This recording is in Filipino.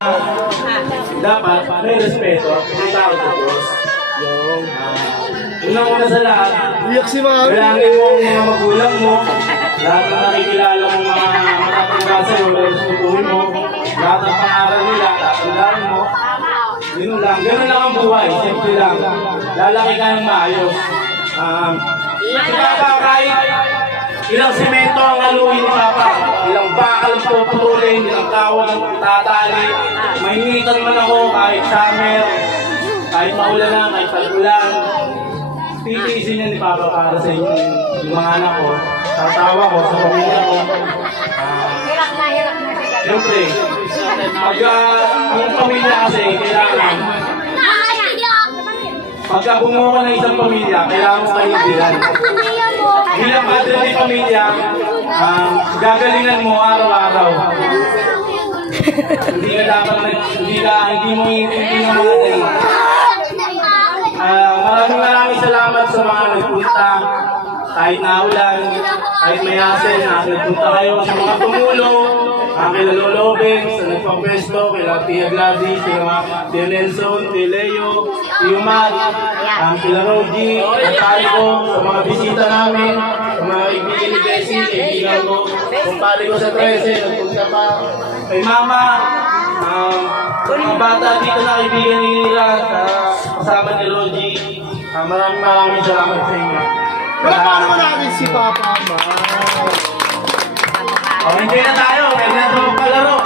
Dapat may respeto ng tao sa Diyos. Unang-una sa lahat, Iyak si Mami. kailangan mo ang mga magulang mo, lahat ng nakikilala mong mga matapangga sa'yo, respetuhin mo, lahat ng pangaral nila, tatandaan mo. Yun lang, gano'n lang ang buhay, simple lang. Lalaki ka ng maayos. Si Papa, kahit ilang semento ang haluin ni Papa, ilang bakal ang puputulin, ilang kawang tatali, mainitan man ako kahit summer, kahit maulan lang, kahit tag-ulan. Titiisin niya ni Papa para sa inyo, yung mga anak ko, sa asawa ko, sa pamilya ko. Hirap na. Siyempre, ang pamilya kasi, kailangan, pagka bumuo ka ng isang pamilya, kailangan mo kayo bilan. Bilang padre ng pamilya, gagalingan mo araw-araw. Hindi ka dapat hindi mo iintindi ng mga dali. Maraming salamat sa mga nagpunta. Kahit naulan, kahit may hassle, nagpunta kayo sa mga tumulong, kila Lolo Obeng, sa nagpapwesto, kila Tia Gladys, kila Tia Nelson, Tia Leo, Tia Matt, kila Rogie, kumpali ko, sa mga bisita namin, sa mga ibigin ni Bessie, kaibigan ko, kumpali ko sa 13, nagpunta pa, kay Mama, mga bata dito na kaibigan ni Nira, kasama ni Rogie, maraming salamat sa inyo. Palakpakan naman natin si Papa, Ma. Enjoy na tayo, pwede na ito magpalaro.